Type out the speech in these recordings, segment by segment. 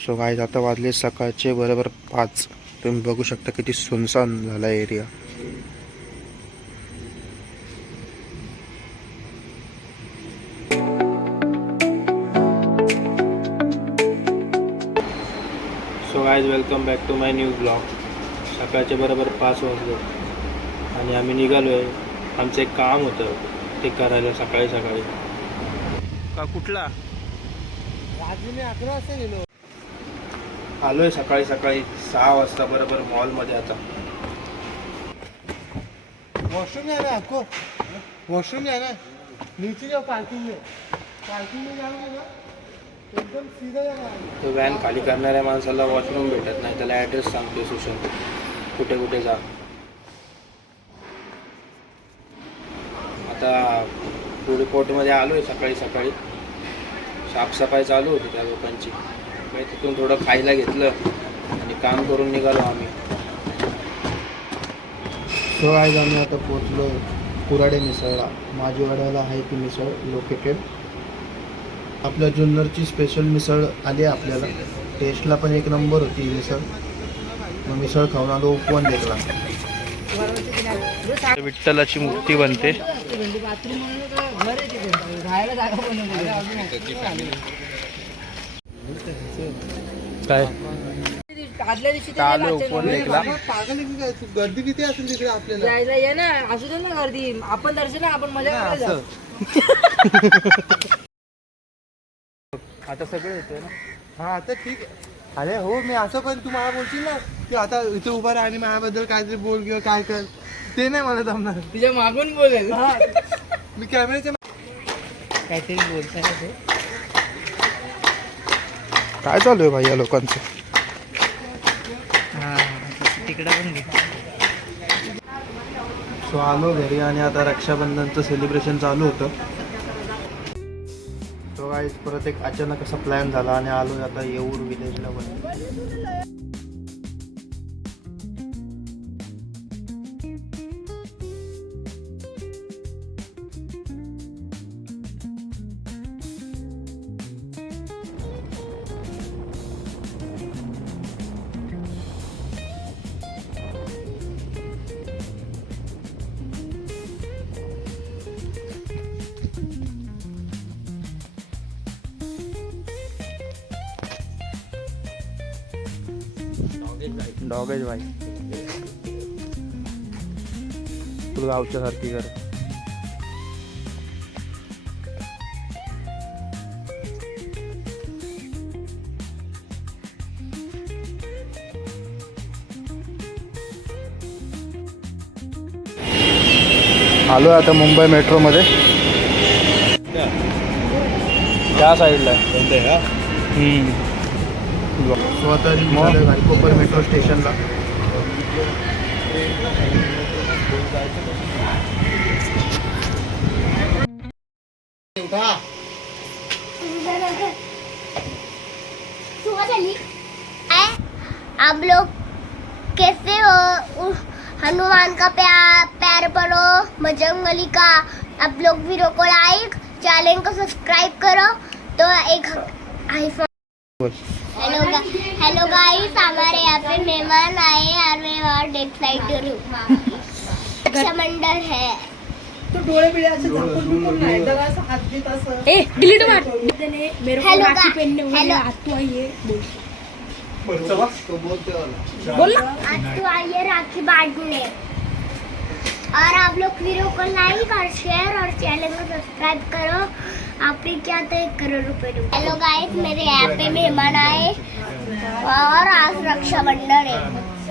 So guys आता वाजले सकाळचे बरोबर पाच. तुम्ही बघू शकता किती सुनसान झाला area so guys welcome back to my new blog सकाळचे बरोबर पाच वाजले. आणि आम्ही निघालो आहे आमचं एक काम होतं. ते करायला सकाळी सकाळी. का कुठला? अकरा आलो आहे सकाळी सकाळी सहा वाजता बरोबर मॉलमध्ये आता. वॉशरूम जाना है आपको वॉशरूम जाना है नीचे जाओ पार्किंग में पार्किंग में जाओगे ना एकदम सीधा जाना तो व्हॅन खाली करणाऱ्या माणसाला वॉशरूम भेटत नाही त्याला ॲड्रेस सांगतो सुशन कुठे कुठे जा. आता फूड कोर्टमध्ये आलो आहे सकाळी सकाळी. साफसफाई चालू होती त्या लोकांची. मी तिथून थोडं खायला घेतलं आणि काम करून निघालो आम्ही. तो आज आम्ही आता पोचलो कुराडे मिसळला. माझीवाड्याला आहे ती मिसळ लोकेटेड आपल्या जुन्नरची स्पेशल मिसळ आली आहे आपल्याला टेस्टला पण एक नंबर होती मिसळ. मग मिसळ खाऊन आलो उपवन देखला. विठ्ठलाची मूर्ती बनते. काय? आदल्या दिवशी ते आलो मागच्या उपवन दिवशी देखला पागल आहे की काय? तू गर्दी किती असेल तिकडे आपल्याला? जायला ये ना. असू दे ना गर्दी. आपण दर्शन आपण मजा करायला असं. आता सगळे येते ना? हा आता ठीक आहे. अरे हो मी असं पण तू मला बोलशील ना की आता इथे उभा राहा आणि माझ्याबद्दल काहीतरी बोल किंवा काय कर. ते नाही मला जमणार. तुझ्या मागून बोलेल. मी कॅमेऱ्याच्या काहीतरी बोलताय काय चालू आहे भाई या लोकांचं? हा तिकडे पण घे. सो आलो घरी आणि आता रक्षाबंधनचं सेलिब्रेशन चालू होतं. तो परत एक अचानक असा प्लॅन झाला आणि आलो आता येऊर विलेजला पण. डॉगेज भाई. तू गावच्या सारखी कर. आलो आता मुंबई मेट्रोमध्ये. त्या साईडला घाटकोपर मेट्रो स्टेशनला आप लोग कैसे हो? हनुमान का प्यार पैर पड़ो बजरंगबली का। आप लोग वीडियो को लाइक, चैनल को सब्सक्राइब करो। तो एक आईफोन हेलो हेलो गाइस हमारे यहाँ पे मेहमान आए और मैं और एक्साइटेड हूँ। समंदर है। तू डोळे बिळे असे झाकून बिकून नाही? जरा असं हात देत असं. ए डिलीट मार. मेरे को हेलो राखी गा- पहनने वाले हेलो। हाथ तो आइए बोल. ना. आज तो आइए राखी बांटने और आप लोग वीडियो को लाइक और शेयर और चैनल को सब्सक्राइब करो। आपने क्या तो एक करोड़ रुपए दूँ हेलो गाइस मेरे यहाँ पे मेहमान आए और आज रक्षाबंधन है।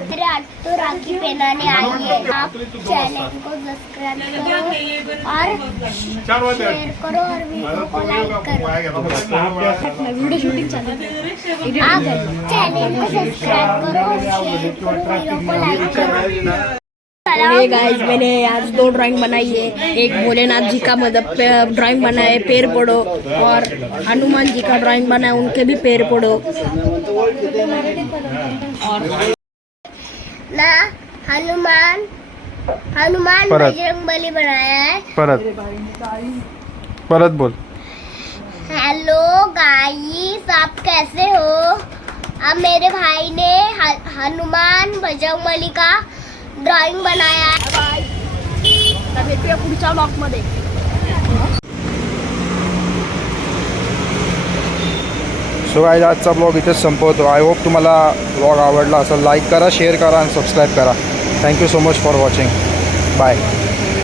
मेरे आज तो राखी पहनाने आई है। आप चैनल को सब्सक्राइब करो और शेयर करो और वीडियो को लाइक करो। वीडियो शूटिंग चालू है। आप चैनल को सब्सक्राइब करो और शेयर करो वीडियो को लाइक करो। ये गाइस मैंने आज दो ड्राइंग बनाई है। एक भोलेनाथ जी का मतलब ड्राइंग बना है पैर पड़ो और हनुमान जी का ड्राइंग बना है उनके भी पेड़ पड़ो ना हनुमान हनुमान बजरंग बली बनाया है। परत। परत बोल। हेलो गाइस आप कैसे हो? अब मेरे भाई ने हनुमान बजरंग बली का ड्रॉइंग बनाया बाय भेटूया पुढच्या ब्लॉगमध्ये सो गाईज आजचा ब्लॉग इथेच संपवतो. आय होप तुम्हाला ब्लॉग आवडला असेल लाईक करा शेअर करा आणि सबस्क्राईब करा. Thank you so much for watching bye